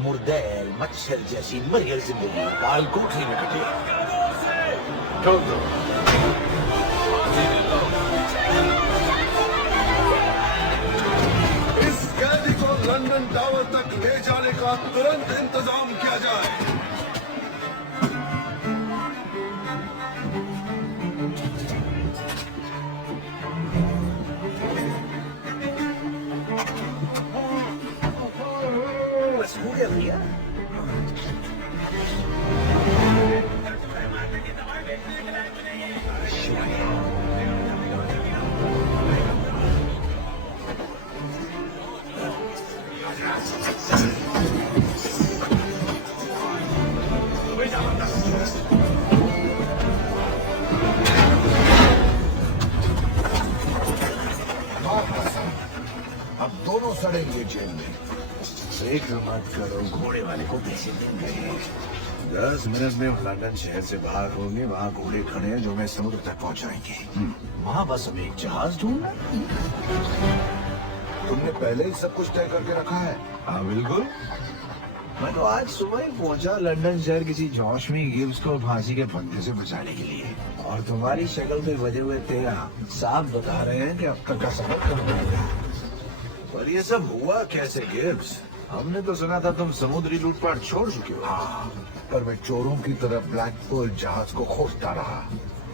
मुर्देल मच्छर जैसी मरियल जिंदगी बाल कोठरी में कटी। ठोक दो। इस कैदी को लंदन टावर तक ले जाने का तुरंत इंतजाम किया जाए। बस हो गया भैया। अब दोनों सड़ेंगे जेल में। फिक्र मत करो, घोड़े वाले को पैसे देंगे। 10 मिनट में लंदन शहर से बाहर होंगे। वहाँ घोड़े खड़े हैं जो हमें समुद्र तक पहुँचाएंगे। वहाँ बस हमें एक जहाज ढूंढना। तुमने पहले ही सब कुछ तय करके रखा है? हाँ बिल्कुल। मैं तो आज सुबह ही पहुंचा लंदन शहर किसी जोशमी गिब्स को फांसी के फंदे से बचाने के लिए। और तुम्हारी शक्ल पे बजे हुए तेरा साफ बता रहे हैं कि अब तक का सबक कम रहेगा। पर ये सब हुआ कैसे गिब्स? हमने तो सुना था तुम समुद्री लूटपाट छोड़ चुके हो। हाँ, पर मैं चोरों की तरह ब्लैक पर्ल जहाज को खोजता रहा।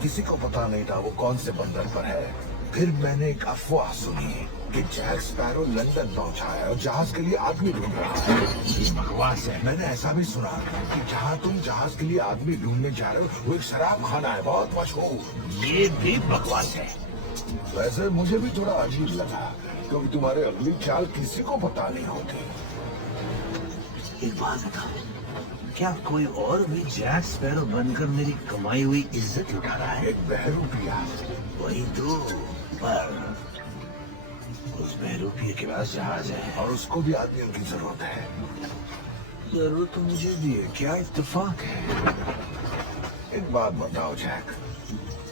किसी को पता नहीं था वो कौन से बंदर पर है। फिर मैंने एक अफवाह सुनी कि जैक स्पैरो लंदन पहुंचा है और जहाज के लिए आदमी ढूंढ रहा है। ये बकवास है। मैंने ऐसा भी सुना कि जहाँ तुम जहाज के लिए आदमी ढूंढने जा रहे हो वो एक शराब खाना है, बहुत मशहूर। ये भी बकवास है। वैसे मुझे भी थोड़ा अजीब लगा क्योंकि तुम्हारे अगली चाल किसी को पता नहीं होती। एक बात बताओ, क्या कोई और भी जैक स्पैरो बनकर मेरी कमाई हुई इज्जत लुटा रहा है? एक बहरूपिया। वही तो, पर उस बहरूपिये के पास जहाज है और उसको भी आदमियों की जरूरत है। जरूरत तो मुझे भी है। क्या इत्तेफाक है? एक बात बताओ जैक,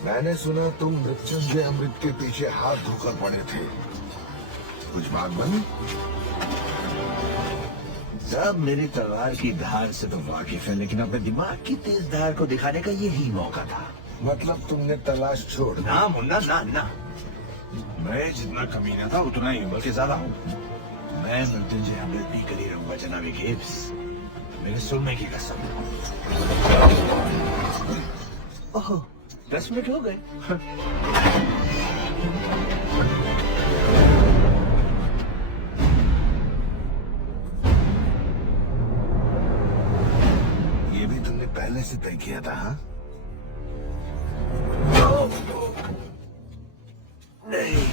मैंने सुना तुम मृत्युंजय अमृत के पीछे हाथ धोकर पड़े थे। कुछ बात बनी? सब मेरी तलवार की धार से तो वाकिफ है, लेकिन अपने दिमाग की तेज धार को दिखाने का यही मौका था। मतलब तुमने तलाश छोड़ दी? ना मुन्ना ना ना। मैं जितना कमीना था उतना ही, बल्कि ज्यादा हूँ। मैं मृत्युंजय अमृत भी कर ही रहूंगा जनाबी गिब्स, मेरे सुनने की कसम। ओह, 10 मिनट हो गए। ये भी तुमने पहले से तय किया था? हाँ? नहीं,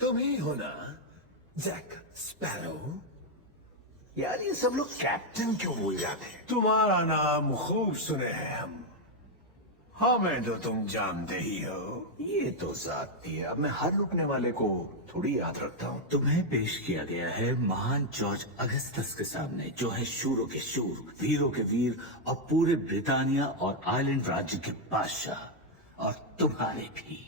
तुम ही हो ना जैक स्पैरो? यार ये सब लोग कैप्टन क्यों बोल जाते हैं? तुम्हारा नाम खूब सुने हैं हम। हमें तो तुम जानते ही हो। ये तो जाती है। अब मैं हर रुकने वाले को थोड़ी याद रखता हूँ। तुम्हें पेश किया गया है महान जॉर्ज अगस्टस के सामने, जो है शूरों के शूर, वीरों के वीर और पूरे ब्रिटानिया और आयरलैंड राज्य के बादशाह, और तुम्हारे भी।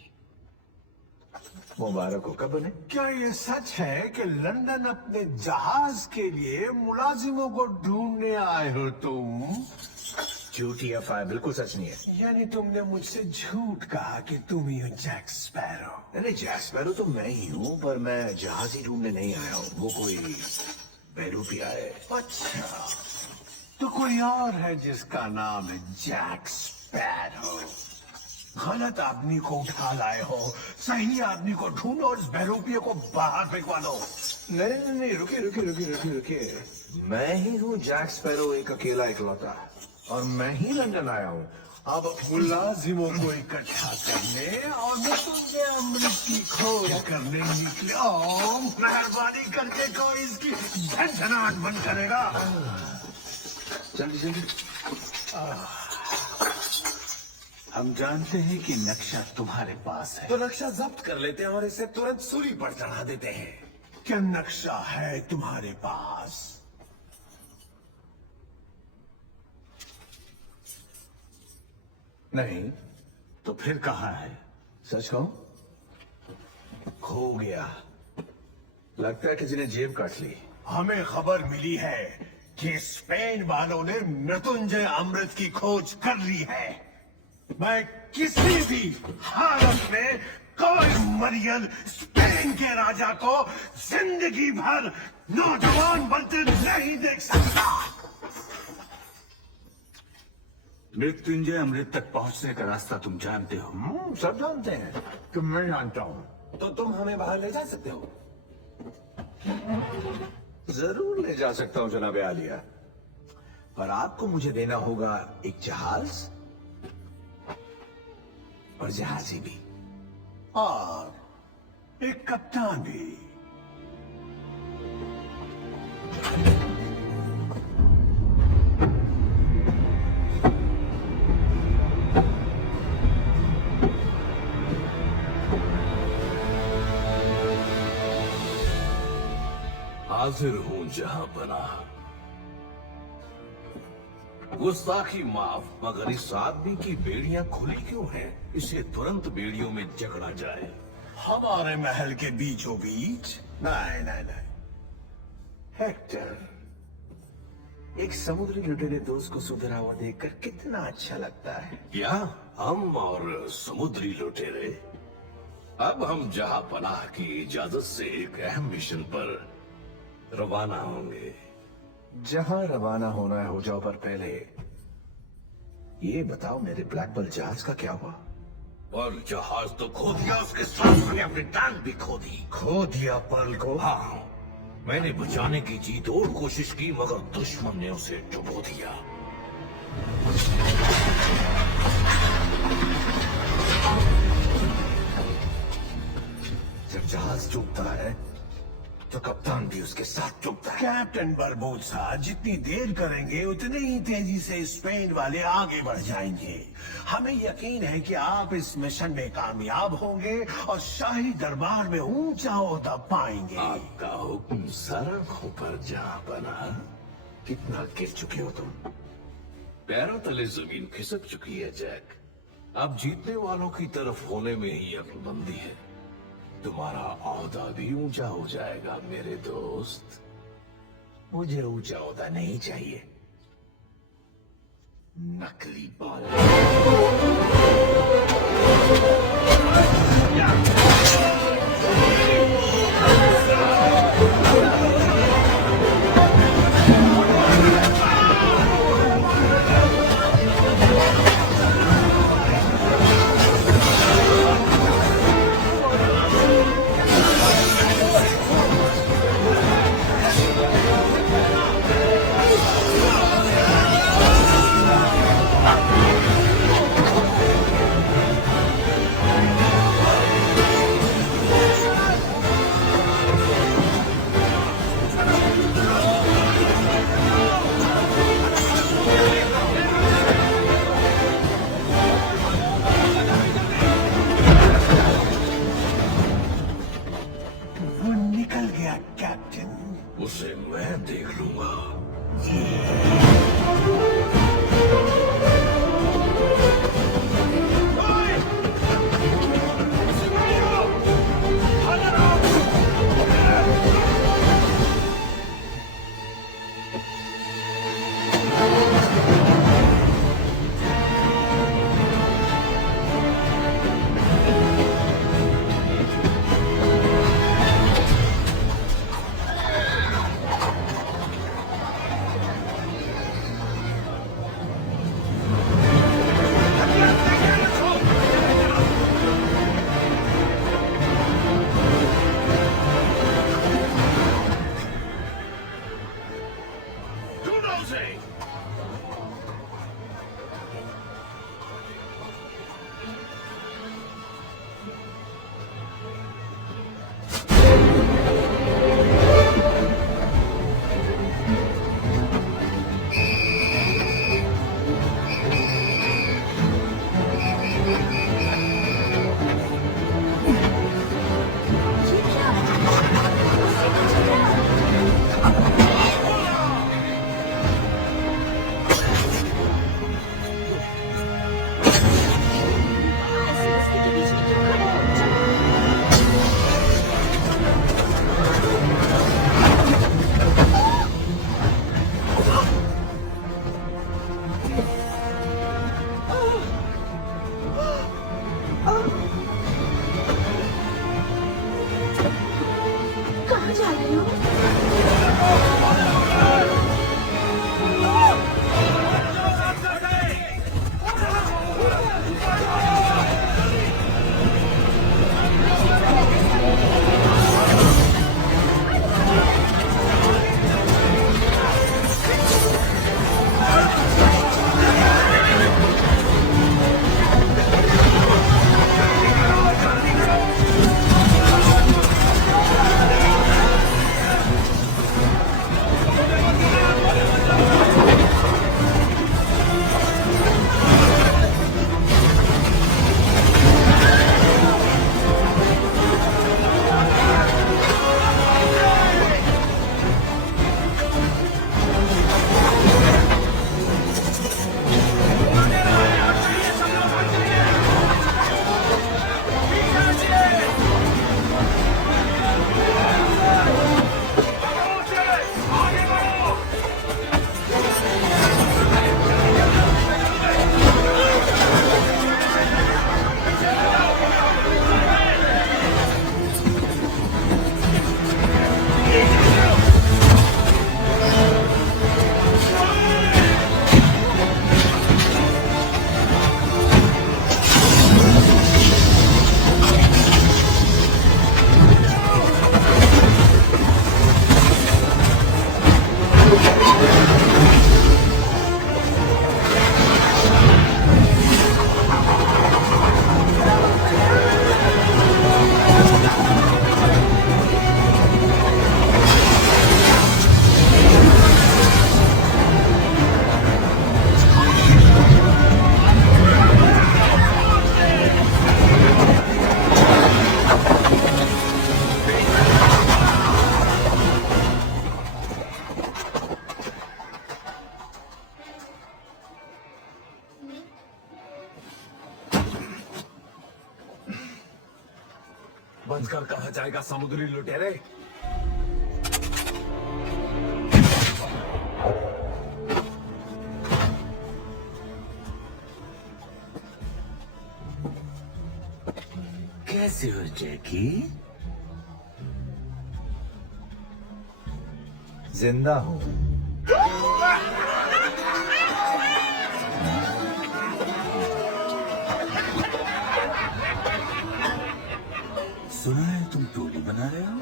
मुबारक हो। कब बने? क्या ये सच है कि लंदन अपने जहाज के लिए मुलाजिमों को ढूंढने आए हो तुम? झूठी अफवाह, बिल्कुल सच नहीं है। यानी तुमने मुझसे झूठ कहा कि तुम ही हो जैक स्पैरो? नहीं, जैक स्पैरो तो मैं ही हूँ, पर मैं जहाज ही ढूंढने नहीं आया हूँ। वो कोई बहरूपिया है। अच्छा, तो कोई और है जिसका नाम है जैक स्पैरो? गलत आदमी को उठा लाए हो। सही आदमी को ढूंढो और इस बहरूपिये को बाहर फेंकवा दो। नहीं, रुकिए। मैं ही हूँ जैक स्पैरो, एक अकेला इकलौता, और मैं ही लंदन आया हूँ। अब मुलाजिमों को इकट्ठा करने और मृत्युंजय अमृत की खोज करने निकले। ओ, मेहरबानी करके कोई इसकी झंझनाहट बंद करेगा? जल्दी। हम जानते हैं कि नक्शा तुम्हारे पास है, तो नक्शा जब्त कर लेते हैं और इसे तुरंत सूली पर चढ़ा देते हैं। क्या नक्शा है तुम्हारे पास? नहीं तो फिर कहाँ है? सच कहूं, खो गया। लगता है किसी ने जेब काट ली। हमें खबर मिली है कि स्पेन वालों ने मृत्युंजय अमृत की खोज कर ली है। मैं किसी भी हालत में कोई मरियन स्पेन के राजा को जिंदगी भर नौजवान बनते नहीं देख सकता। मृत्युंजय अमृत तक पहुंचने का रास्ता तुम जानते हो? सब जानते हैं कि मैं जानता हूं। तो तुम हमें बाहर ले जा सकते हो? जरूर ले जा सकता हूं जनाब आलिया, पर आपको मुझे देना होगा एक जहाज और जहाजी भी, और एक कप्तान भी। हाजिर हूं जहां बना। गुस्ताखी माफ, मगर इस आदमी की बेड़ियां खुली क्यों हैं? इसे तुरंत बेड़ियों में जकड़ा जाए। हमारे महल के बीचों बीच? नहीं। हेक्टर, एक समुद्री लुटेरे दोस्त को सुधरा हुआ देखकर कितना अच्छा लगता है। क्या हम और समुद्री लुटेरे? अब हम जहां पनाह की इजाजत से एक अहम मिशन पर रवाना होंगे। जहां रवाना होना है हो जाओ, पर पहले ये बताओ मेरे ब्लैकबल जहाज का क्या हुआ? और जहाज तो खो दिया, उसके साथ मैंने अपनी टांग भी खो दी। खो दिया पर्ल को? हाँ, मैंने बचाने की जी तोड़ कोशिश की, मगर दुश्मन ने उसे डुबो दिया। जब जहाज डूबता है तो कप्तान भी उसके साथ डूबता है। कैप्टन बरबोसा, जितनी देर करेंगे उतने ही तेजी से स्पेन वाले आगे बढ़ जाएंगे। हमें यकीन है कि आप इस मिशन में कामयाब होंगे और शाही दरबार में ऊंचा ओहदा पाएंगे। आपका हुक्म सर आंखों पर जहां बना। कितना गिर चुके हो तुम? पैरों तले जमीन खिसक चुकी है जैक। अब जीतने वालों की तरफ होने में ही अक्लमंदी है। तुम्हारा ओहदा भी ऊंचा हो जाएगा मेरे दोस्त। मुझे ऊंचा ओहदा नहीं चाहिए, नकली बाल। बंद कर, कहा जाएगा समुद्री लुटेरे। कैसे हो जैकी? जिंदा हूँ। सुना है तुम टोली बना रहे हो?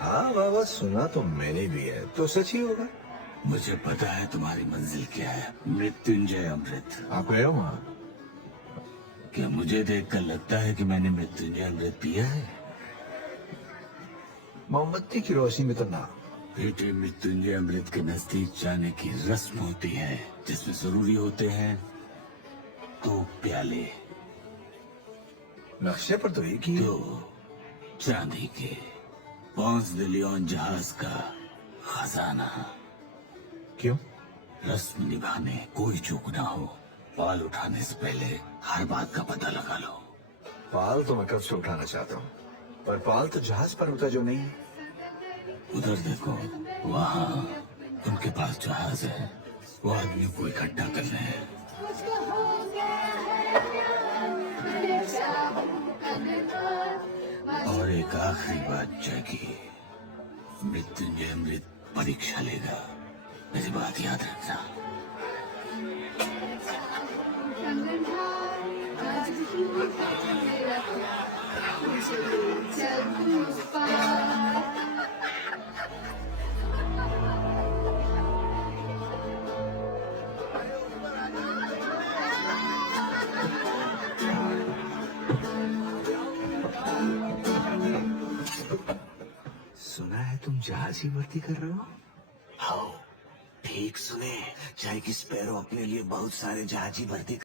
हाँ बाबा, सुना तो मैंने भी है, तो सच ही होगा। मुझे पता है तुम्हारी मंजिल क्या है, मृत्युंजय अमृत। आप गए हो वहाँ? क्या मुझे देखकर लगता है कि मैंने मृत्युंजय अमृत पिया है? मोमबत्ती की रोशनी में तो ना। बेटे, मृत्युंजय अमृत के नजदीक जाने की रस्म होती है, जिसमें जरूरी होते हैं 2 प्याले। नक्शे पर तो एक ही है। 2 चांदी के 5 दिलियन जहाज का खजाना। क्यों? रस्म निभाने कोई चूक ना हो। पाल उठाने से पहले हर बात का पता लगा लो। पाल तो मैं कब से उठाना चाहता हूँ, पर पाल तो जहाज पर होता जो नहीं है। उधर देखो, वहाँ उनके पास जहाज है, वो आदमी को इकट्ठा कर रहे हैं। और एक आखिरी बात जैकी, मृत्युंजय अमृत परीक्षा लेगा, मेरी बात याद रखना। सुना है तुम जहाज ही भर्ती कर रहे हो? हाँ, ठीक सुने, जैकी स्पैरो अपने लिए बहुत सारे जहाजी भर्ती